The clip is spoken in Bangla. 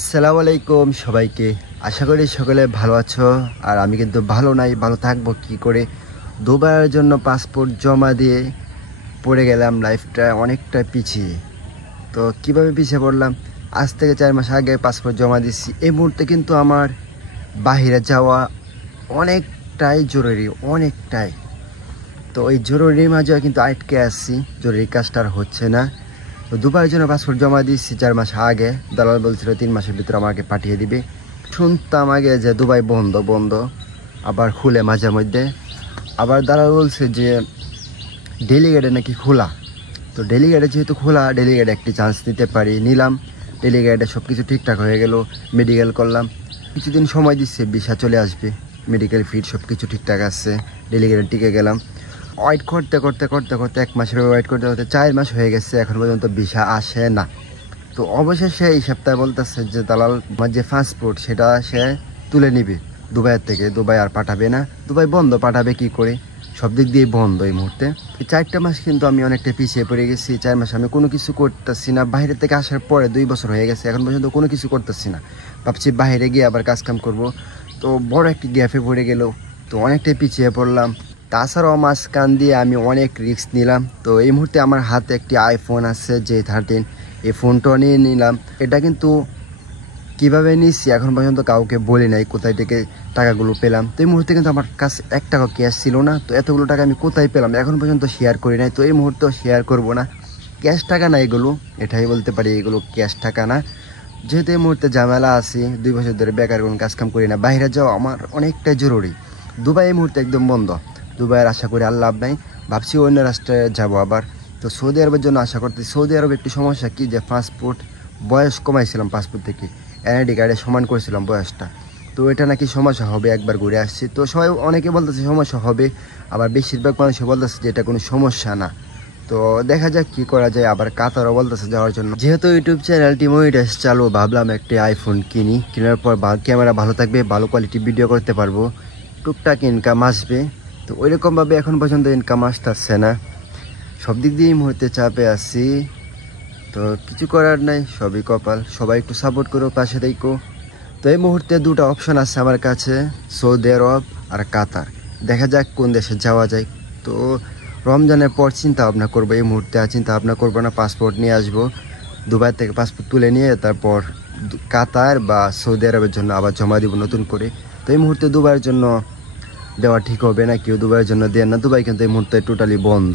আসসালামু আলাইকুম সবাইকে। আশা করি সকলে ভালো আছো। আর আমি কিন্তু ভালো নাই, ভালো থাকবো কি করে। দুবাইয়ের জন্য পাসপোর্ট জমা দিয়ে পড়ে গেলাম, লাইফটা অনেকটা পিছিয়ে। তো কিভাবে পিছিয়ে পড়লাম, আজ থেকে 4 মাস আগে পাসপোর্ট জমা দিচ্ছি। এই মুহূর্তে কিন্তু আমার বাহিরে যাওয়া অনেকটাই জরুরি, অনেকটাই। তো এই জরুরির মাঝে কিন্তু আটকে আসছি, জরুরি কাজটা আর হচ্ছে না। তো দুবাইয়ের জন্য পাসপোর্ট জমা দিচ্ছি 4 মাস আগে। দালাল বলছিল 3 মাসের ভিতরে আমাকে পাঠিয়ে দিবে। শুনতাম আগে যে দুবাই বন্ধ বন্ধ, আবার খুলে মাঝে মধ্যে। আবার দালাল বলছে যে ডেলিগেটে নাকি খোলা। তো ডেলিগেটে যেহেতু খোলা, ডেলিগেটে একটি চান্স নিতে পারি, নিলাম। ডেলিগেটে সব কিছু ঠিকঠাক হয়ে গেল, মেডিকেল করলাম। কিছুদিন সময় দিচ্ছে, ভিসা চলে আসবে, মেডিকেল ফিট সব কিছু ঠিকঠাক আছে। ডেলিগেটে টিকে গেলাম। ওয়েট করতে করতে করতে করতে 1 মাসের ওয়েট করতে করতে 4 মাস হয়ে গেছে, এখন পর্যন্ত ভিসা আসে না। তো অবশেষে এই সপ্তাহে বলতেছে যে দালাল আমার যে পাসপোর্ট সেটা সে তুলে নিবে দুবাইয়ের থেকে। দুবাই আর পাঠাবে না, দুবাই বন্ধ, পাঠাবে কি করে, সব দিক দিয়ে বন্ধ এই মুহূর্তে। এই 4টা মাস কিন্তু আমি অনেকটা পিছিয়ে পড়ে গেছি। 4 মাস আমি কোনো কিছু করতেছি না। বাইরে থেকে আসার পরে 2 বছর হয়ে গেছে, এখন পর্যন্ত কোনো কিছু করতেছি না। ভাবছি বাইরে গিয়ে আবার কাজকাম করব। তো বড় একটি গ্যাপে পড়ে গেল, তো অনেকটাই পিছিয়ে পড়লাম। তাছাড়াও মাঝখান দিয়ে আমি অনেক রিস্ক নিলাম। তো এই মুহূর্তে আমার হাতে একটি আইফোন আছে, J13। এই ফোনটা নিয়ে নিলাম। এটা কিন্তু কিভাবে নিচ্ছি এখন পর্যন্ত কাউকে বলি নাই, কোথায় থেকে টাকাগুলো পেলাম। তো এই মুহূর্তে কিন্তু আমার কাছে 1 টাকা ক্যাশ ছিল না। তো এতগুলো টাকা আমি কোথায় পেলাম এখন পর্যন্ত শেয়ার করি নাই। তো এই মুহূর্তে শেয়ার করব না। ক্যাশ টাকা না এগুলো, এটাই বলতে পারি, এগুলো ক্যাশ টাকা না। যেহেতু এই মুহূর্তে ঝামেলা আছি, 2 বছর ধরে বেকার কোনো কাজকাম করি না। বাইরে যাওয়া আমার অনেকটাই জরুরি। দুবাই এই মুহূর্তে একদম বন্ধ। দুবাইয়ের আশা করি আর লাভ নাই। ভাবছি অন্য রাষ্ট্রে যাব আবার। তো সৌদি আরবের জন্য আশা করতে। সৌদি আরব একটি সমস্যা কি, যে পাসপোর্ট বয়স কমাইছিলাম, পাসপোর্ট থেকে এনআইডি কার্ডে সমান করেছিলাম বয়সটা। তো এটা নাকি সমস্যা হবে, একবার ঘুরে আসছি। তো সবাই অনেকে বলতেছে সমস্যা হবে, আবার বেশিরভাগ মানুষই বলতেছে যে এটা কোনো সমস্যা না। তো দেখা যাক কি করা যায়। আবার কাতারও বলতেছে যাওয়ার জন্য। যেহেতু ইউটিউব চ্যানেলটি মনিটাইজ চালু, ভাবলাম একটি আইফোন কিনি। কেনার পর ক্যামেরা ভালো থাকবে, ভালো কোয়ালিটি ভিডিও করতে পারবো, টুকটাক ইনকাম আসবে। তো ওইরকমভাবে এখন পর্যন্ত ইনকাম আসতেছে না। সব দিক দিয়ে এই মুহূর্তে চাপে আছি। তো কিছু করার নাই, সবই কপাল। সবাই একটু সাপোর্ট করো, পাশে দেখো। তো এই মুহূর্তে 2টা অপশন আছে আমার কাছে, সৌদি আরব আর কাতার। দেখা যাক কোন দেশে যাওয়া যায়। তো রমজানের পর চিন্তা ভাবনা করবো। এই মুহূর্তে আর চিন্তা ভাবনা করবো না। পাসপোর্ট নিয়ে আসবো, দুবাই থেকে পাসপোর্ট তুলে নিয়ে তারপর কাতার বা সৌদি আরবের জন্য আবার জমা দিব নতুন করে। তো এই মুহূর্তে দুবাইয়ের জন্য দেওয়া ঠিক হবে না, কেউ দুবাইয়ের জন্য দেন না। দুবাই কিন্তু এই মুহূর্তে টোটালি বন্ধ।